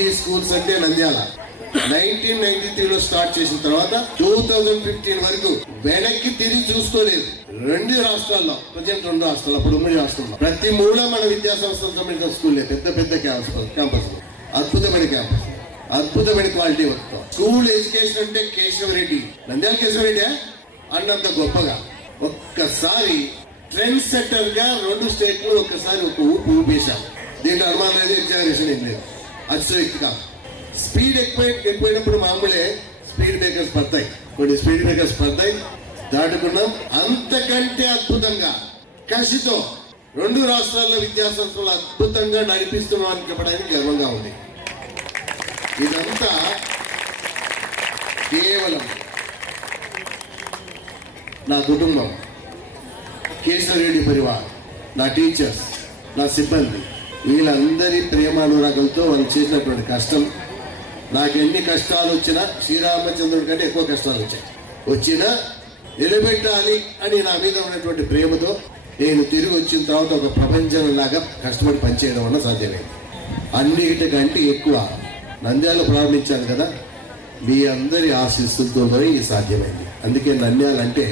KG schools అంటే Nandyal 1993లో start చేసిన తర్వాత 2015 వరకు వెనక్కి తిరిగి చూసుకోలేదు. 2 రాష్ట్రాల్లో, ప్రజెంట్ 2 రాష్ట్రాలు, అప్పుడు ఉమ్మడి రాష్ట్రంలో ప్రతి మూల మన విద్యా సంస్థలు సంబంధించిన స్కూల్లే, పెద్ద పెద్ద క్యాంపస్, అద్భుతమైన క్యాంపస్, అద్భుతమైన క్వాలిటీ వర్క్. స్కూల్ ఎడ్యుకేషన్ అంటే కేశవరెడ్డి, నంద్యాల కేశవరెడ్డి అన్నంత గొప్పగా ఒక్కసారి ట్రెండ్ సెట్టర్ గా 2 స్టేట్లు ఒక్కసారి ఒక ఊపు ఊపేశాం. దీంట్లో అనుమానం లేదు, ఎగ్జామినేషన్ ఏం లేదు. అతిశయోక్తి కాదు. స్పీడ్ ఎక్కువైనప్పుడు మామూలే, స్పీడ్ బ్రేకర్స్ పడతాయి, కొన్ని స్పీడ్ బ్రేకర్స్ పడతాయి, దాటుకున్నాం. అంతకంటే అద్భుతంగా కసితో 2 రాష్ట్రాల్లో విద్యా సంస్థలు అద్భుతంగా నడిపిస్తున్నామని చెప్పడానికి గర్వంగా ఉంది. ఇదంతా కేవలం నా కుటుంబం, కేశవరెడ్డి పరివార్, నా టీచర్స్, నా సిబ్బంది, వీళ్ళందరి ప్రేమ అనురాగంతో వాళ్ళు చేసినటువంటి కష్టం. నాకు ఎన్ని కష్టాలు వచ్చినా, శ్రీరామచంద్రుడి కంటే ఎక్కువ కష్టాలు వచ్చినా నిలబెట్టాలి అని నా మీద ఉన్నటువంటి ప్రేమతో నేను తిరిగి వచ్చిన తర్వాత ఒక ప్రపంచంలాగా కష్టపడి పనిచేయడం వల్ల సాధ్యమైంది. అన్నిటికంటే ఎక్కువ నంద్యాలలో ప్రారంభించాను కదా, మీ అందరి ఆశీస్సులతోనే ఇది సాధ్యమైంది. అందుకే నంద్యాల అంటే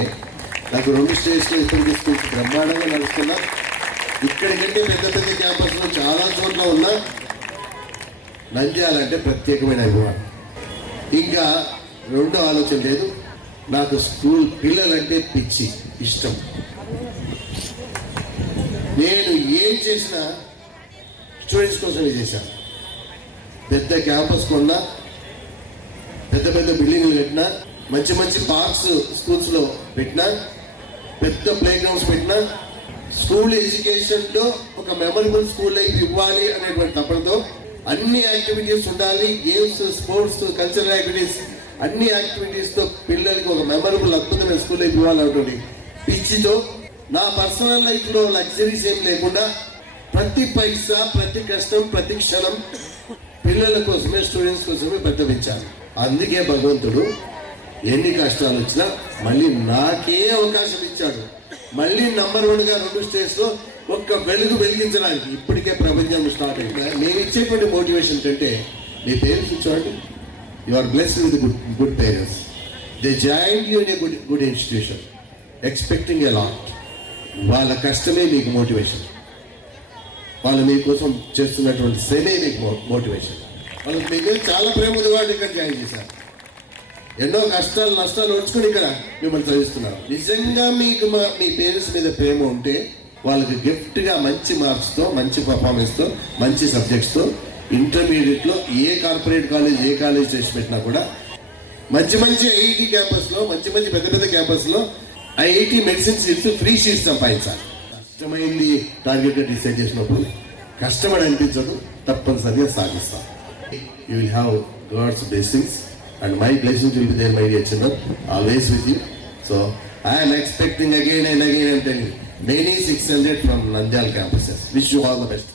నాకు 2 స్టేట్స్లో ఇప్పటికీ స్కూల్స్ బ్రహ్మాండంగా నడుస్తున్నా. ఇక్కడికంటే పెద్ద పెద్ద క్యాంపస్లో చాలా చోట్ల ఉన్నా నంద్యాల అంటే ప్రత్యేకమైన అభిమానం. ఇంకా 2 ఆలోచన లేదు. నాకు స్కూల్ పిల్లలంటే పిచ్చి, ఇష్టం. నేను ఏం చేసినా స్టూడెంట్స్ కోసమే చేశాను. పెద్ద క్యాంపస్ కొన్నా, పెద్ద పెద్ద బిల్డింగ్లు పెట్టినా, మంచి మంచి పార్క్స్ స్కూల్స్లో పెట్టినా, పెద్ద ప్లే గ్రౌండ్స్ పెట్టినా, స్కూల్ ఎడ్యుకేషన్లో ఒక మెమరబుల్ స్కూల్ లైఫ్ ఇవ్వాలి అనేటువంటి తపనతో అన్ని యాక్టివిటీస్ ఉండాలి. గేమ్స్, స్పోర్ట్స్, కల్చరల్ యాక్టివిటీస్, అన్ని యాక్టివిటీస్తో పిల్లలకి ఒక మెమరబుల్ అద్భుతమైన స్కూల్ లైఫ్ ఇవ్వాలనుకోండి పిచ్చితో. నా పర్సనల్ లైఫ్లో లగ్జరీస్ ఏం లేకుండా ప్రతి పైసా, ప్రతి కష్టం, ప్రతి క్షణం పిల్లల కోసమే, స్టూడెంట్స్ కోసమే పెద్దవించాను. అందుకే భగవంతుడు ఎన్ని కష్టాలు వచ్చినా మళ్ళీ నాకే అవకాశం ఇచ్చాడు. మళ్ళీ నంబర్ 1గా 2 స్టేట్స్లో ఒక్క వెలుగు వెలిగించడానికి. ఇప్పటికే ప్రపంచం స్టార్ట్ అయింది. నేను ఇచ్చేటువంటి మోటివేషన్ కంటే మీ పేరెంట్స్ చూడండి, you are blessed with good parents. They join you in a good institution expecting a lot. వాళ్ళ కష్టమే మీకు మోటివేషన్, వాళ్ళు మీకోసం చేస్తున్నటువంటి శ్రమే మీకు మోటివేషన్. వాళ్ళకి మీ మీద చాలా ప్రేమ ఉంది కాబట్టి ఇక్కడ జాయిన్ చేశారు. ఎన్నో కష్టాలు, నష్టాలు వచ్చుకుని ఇక్కడ మిమ్మల్ని చదివిస్తున్నారు. నిజంగా మీకు మీ పేరెంట్స్ మీద ప్రేమ ఉంటే వాళ్ళకి గిఫ్ట్గా మంచి మార్క్స్తో, మంచి పర్ఫార్మెన్స్తో, మంచి సబ్జెక్ట్స్తో ఇంటర్మీడియట్లో ఏ కార్పొరేట్ కాలేజ్, ఏ కాలేజ్ చేసి పెట్టినా కూడా మంచి మంచి ఐఐటి క్యాంపస్లో, మంచి మంచి పెద్ద పెద్ద క్యాంపస్లో IIT medicine seats, free seats సంపాదించాలి. కష్టమైంది టార్గెట్గా డిసైడ్ చేసినప్పుడు కష్టపడి అనిపించదు, తప్పనిసరిగా సాధిస్తాం. You will have god's blessings and my blessings will be there, my dear children, always with you. So I am expecting again and again, I'm telling you, many 600 from Nandyal campuses. Wish you all the best.